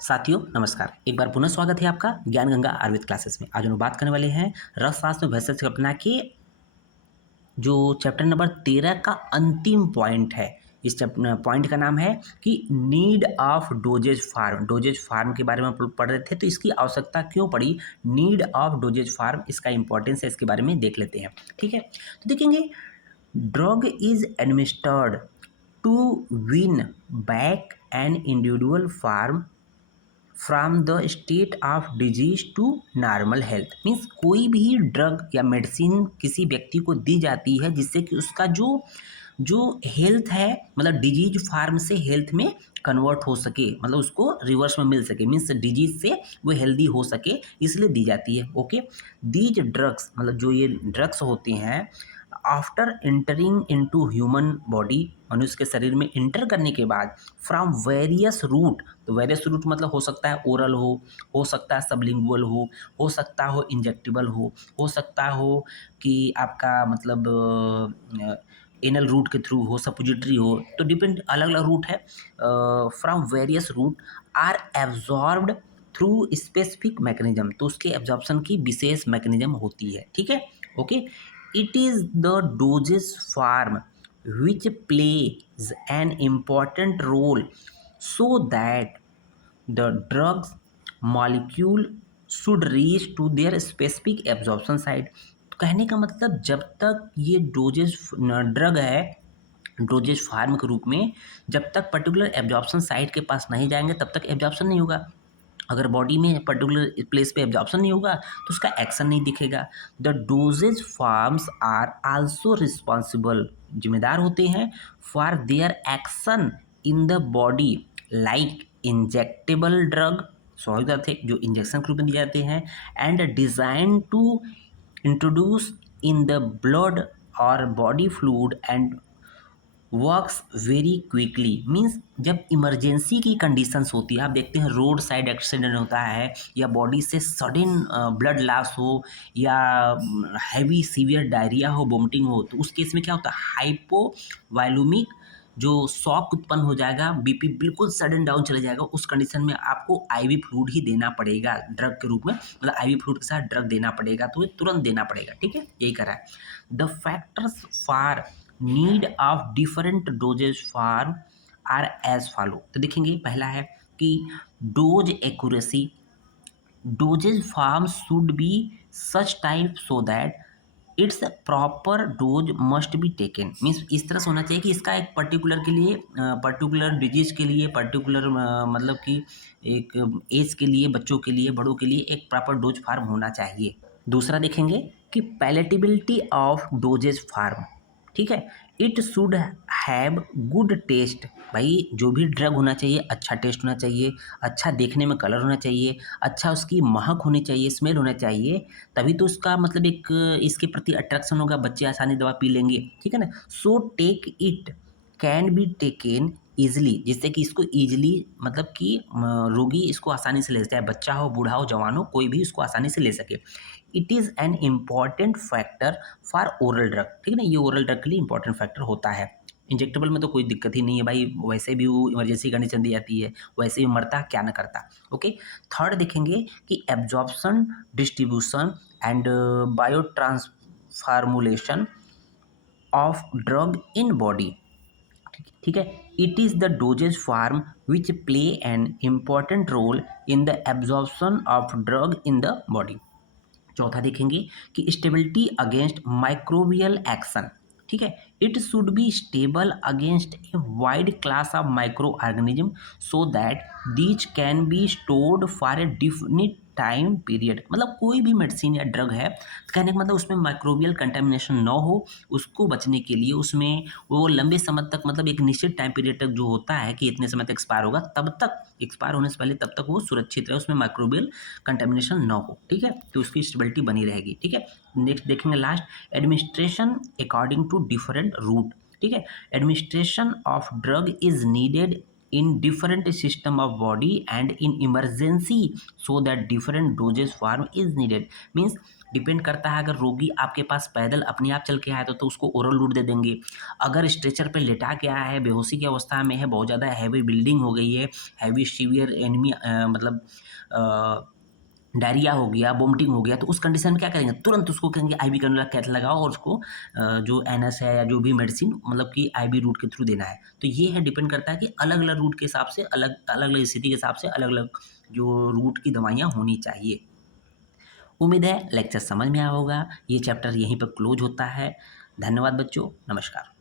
साथियों नमस्कार। एक बार पुनः स्वागत है आपका ज्ञान गंगा आयुर्वेद क्लासेस में। आज हम बात करने वाले हैं रसशास्त्र में भेषज कल्पना के जो चैप्टर नंबर 13 का अंतिम पॉइंट है। इस पॉइंट का नाम है कि need of dosage form. Dosage form के बारे में हम पढ़ रहे थे, तो इसकी आवश्यकता क्यों पड़ी, नीड ऑफ डोजेज फार्म, इसका इंपॉर्टेंस है, इसके बारे में देख लेते हैं। ठीक है, तो देखेंगे drug is administered to win back an individual form from the state of disease to normal health. Means कोई भी ड्रग या मेडिसिन किसी व्यक्ति को दी जाती है जिससे कि उसका जो जो हेल्थ है, मतलब डिजीज फार्म से हेल्थ में कन्वर्ट हो सके, मतलब उसको रिवर्स में मिल सके, मीन्स डिजीज से वो हेल्दी हो सके, इसलिए दी जाती है। ओके, दीज ड्रग्स, मतलब जो ये ड्रग्स होते हैं, after entering into human body, मनुष्य के शरीर में इंटर करने के बाद, फ्रॉम वेरियस रूट, तो वेरियस रूट मतलब हो सकता है ओरल हो सकता है सबलिंगुअल हो सकता हो इंजेक्टेबल हो सकता हो कि आपका मतलब एनल रूट के थ्रू हो, सपोजिटरी हो, तो डिपेंड, अलग अलग रूट है। From various route are absorbed through specific mechanism, तो उसके एब्जॉर्प्शन की विशेष मैकेनिज्म होती है। ठीक है, okay. It is the dosage form which plays an important role so that the drugs molecule should reach to their specific absorption site। तो कहने का मतलब जब तक ये डोजेज ड्रग है, डोजेज फार्म के रूप में, जब तक पर्टिकुलर एब्जॉर्प्शन साइट के पास नहीं जाएंगे तब तक एब्जॉर्प्शन नहीं होगा। अगर बॉडी में पर्टिकुलर प्लेस पे एब्जॉर्प्शन नहीं होगा तो उसका एक्शन नहीं दिखेगा। The dosage forms are also responsible, जिम्मेदार होते हैं, for their action in the body, like injectable drug, स्वाभाविक बात है जो इंजेक्शन के रूप में दिए जाते हैं, and design to introduce in the blood और body fluid and works very quickly. Means जब इमरजेंसी की कंडीशंस होती है, आप देखते हैं रोड साइड एक्सीडेंट होता है, या बॉडी से सडन ब्लड लॉस हो, या हैवी सीवियर डायरिया हो, वोमिटिंग हो, तो उस केस में क्या होता है, हाइपोवॉल्यूमिक जो शॉक उत्पन्न हो जाएगा, बीपी बिल्कुल सडन डाउन चले जाएगा, उस कंडीशन में आपको आईवी फ्लूइड ही देना पड़ेगा ड्रग के रूप में, मतलब आईवी फ्लूइड के साथ ड्रग देना पड़ेगा, तो ये तुरंत देना पड़ेगा। ठीक है, यही करा है। The factors for need of different dosage form are as follow. तो देखेंगे पहला है कि dose accuracy, dosage form should be such type so that its proper dose must be taken. Means इस तरह से होना चाहिए कि इसका एक पर्टिकुलर के लिए, पर्टिकुलर डिजीज के लिए, पर्टिकुलर मतलब कि एक एज के लिए, बच्चों के लिए, बड़ों के लिए एक प्रॉपर डोज फार्म होना चाहिए। दूसरा देखेंगे कि पैलेटेबिलिटी ऑफ डोजेज फार्म। ठीक है, it should have good taste. भाई जो भी ड्रग होना चाहिए अच्छा टेस्ट होना चाहिए, अच्छा देखने में कलर होना चाहिए, अच्छा उसकी महक होनी चाहिए, स्मेल होना चाहिए, तभी तो उसका मतलब एक इसके प्रति अट्रैक्शन होगा, बच्चे आसानी दवा पी लेंगे। ठीक है ना, so take it can be taken easily, जिससे कि इसको ईजिली, मतलब कि रोगी इसको आसानी से ले, चाहे बच्चा हो, बूढ़ा हो, जवान हो, कोई भी इसको आसानी से ले सके। It is an important factor for oral drug. ठीक है ना, ये ओरल ड्रग के लिए इंपॉर्टेंट फैक्टर होता है। इंजेक्टेबल में तो कोई दिक्कत ही नहीं है भाई, वैसे भी वो इमरजेंसी कंडीशन दी जाती है, वैसे भी मरता क्या ना करता। ओके, थर्ड देखेंगे कि absorption, distribution and bio transformation of drug in body. ठीक है, it is the dosage form which play an important role in the absorption of drug in the body. चौथा देखेंगे कि स्टेबिलिटी अगेंस्ट माइक्रोबियल एक्शन। ठीक है, it should be stable against a wide class of micro organism so that these can be stored for a definite time period. मतलब कोई भी medicine या drug है, तो कहने का मतलब उसमें माइक्रोबियल कंटेमिनेशन न हो, उसको बचने के लिए उसमें वो लंबे समय तक, मतलब एक निश्चित टाइम पीरियड तक जो होता है कि इतने समय तक एक्सपायर होगा, तब तक, एक्सपायर होने से पहले तब तक वो सुरक्षित रहे, उसमें माइक्रोबियल कंटेमिनेशन ना हो। ठीक है, तो उसकी स्टेबिलिटी बनी रहेगी। ठीक है, नेक्स्ट देखेंगे last, administration according to different route. ठीक है, administration of drug is needed in different system of body and in emergency so that different doses form is needed। Means depend करता है, अगर रोगी आपके पास पैदल अपने आप चल के आया तो उसको ओरल रूट दे देंगे। अगर स्ट्रेचर पे लेटा के आया है, बेहोशी की अवस्था में है, बहुत ज़्यादा हैवी बिल्डिंग हो गई है, हैवी सीवियर एनीमी मतलब डायरिया हो गया, वोमिटिंग हो गया, तो उस कंडीशन में क्या करेंगे, तुरंत उसको कहेंगे आईवी कैनुला कैथ लगाओ और उसको जो एनएस है या जो भी मेडिसिन मतलब कि आईवी रूट के थ्रू देना है। तो ये है, डिपेंड करता है कि अलग-अलग रूट के हिसाब से अलग-अलग स्थिति के हिसाब से अलग-अलग जो रूट की दवाइयाँ होनी चाहिए। उम्मीद है लेक्चर समझ में आया होगा। ये चैप्टर यहीं पर क्लोज होता है। धन्यवाद बच्चों, नमस्कार।